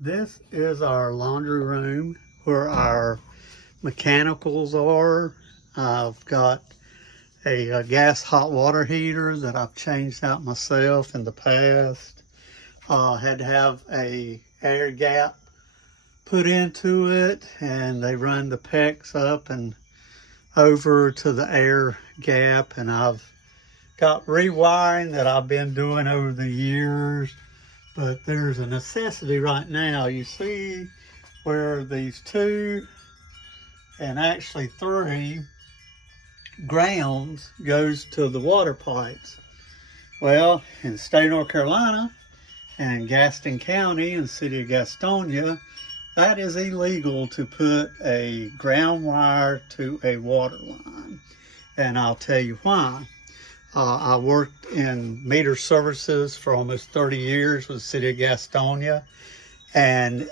This is our laundry room where our mechanicals are. I've got a gas hot water heater that I've changed out myself in the past. Had to have a air gap put into it, and they run the PEX up and over to the air gap, and I've got rewiring that I've been doing over the years. But there's a necessity right now. You see where these 2 and actually 3 grounds goes to the water pipes. Well, in the state of North Carolina and Gaston County and the city of Gastonia, that is illegal to put a ground wire to a water line. And I'll tell you why. I worked in meter services for almost 30 years with the city of Gastonia, and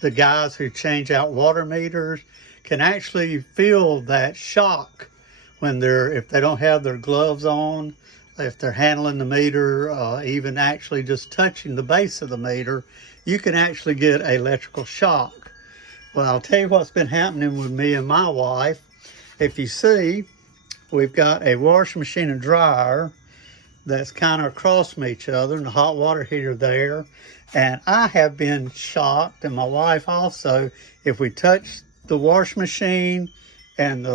the guys who change out water meters can actually feel that shock when if they don't have their gloves on, if they're handling the meter, even actually just touching the base of the meter, you can actually get an electrical shock. Well, I'll tell you what's been happening with me and my wife. If you see, we've got a washing machine and dryer that's kind of across from each other, and the hot water heater there. And I have been shocked, and my wife also, if we touch the washing machine and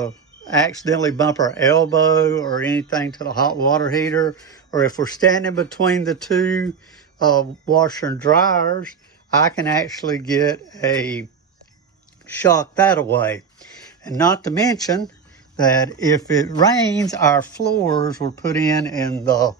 accidentally bump our elbow or anything to the hot water heater, or if we're standing between the 2 washer and dryers, I can actually get a shock that away. And not to mention that if it rains, our floors were put in the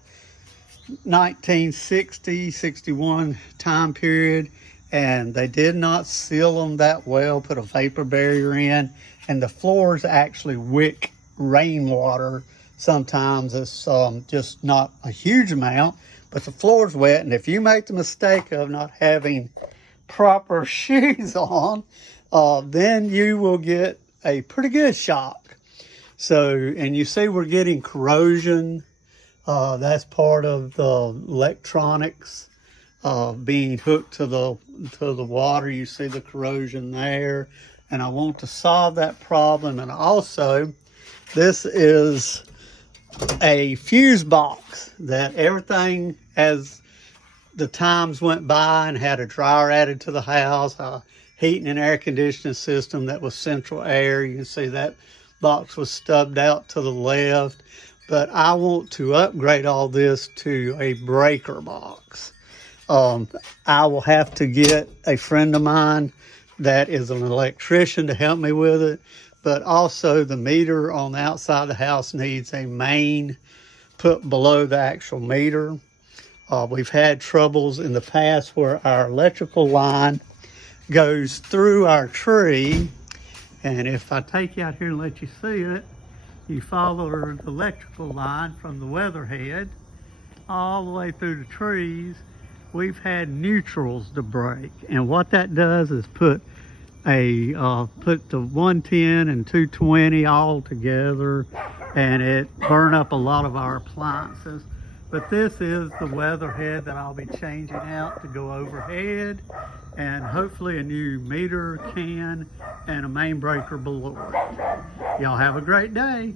1960, 61 time period, and they did not seal them that well, put a vapor barrier in, and the floors actually wick rainwater. Sometimes it's just not a huge amount, but the floor's wet, and if you make the mistake of not having proper shoes on, then you will get a pretty good shock. So, and you see we're getting corrosion. That's part of the electronics being hooked to the water. You see the corrosion there. And I want to solve that problem. And also, this is a fuse box that everything, as the times went by and had a dryer added to the house, a heating and air conditioning system that was central air. You can see that box was stubbed out to the left, but I want to upgrade all this to a breaker box. I will have to get a friend of mine that is an electrician to help me with it, but also the meter on the outside of the house needs a main put below the actual meter. We've had troubles in the past where our electrical line goes through our tree. And if I take you out here and let you see it, you follow the electrical line from the weatherhead all the way through the trees. We've had neutrals to break. And what that does is put the 110 and 220 all together, and it burn up a lot of our appliances. But this is the weatherhead that I'll be changing out to go overhead, and hopefully a new meter can and a main breaker below it. Y'all have a great day.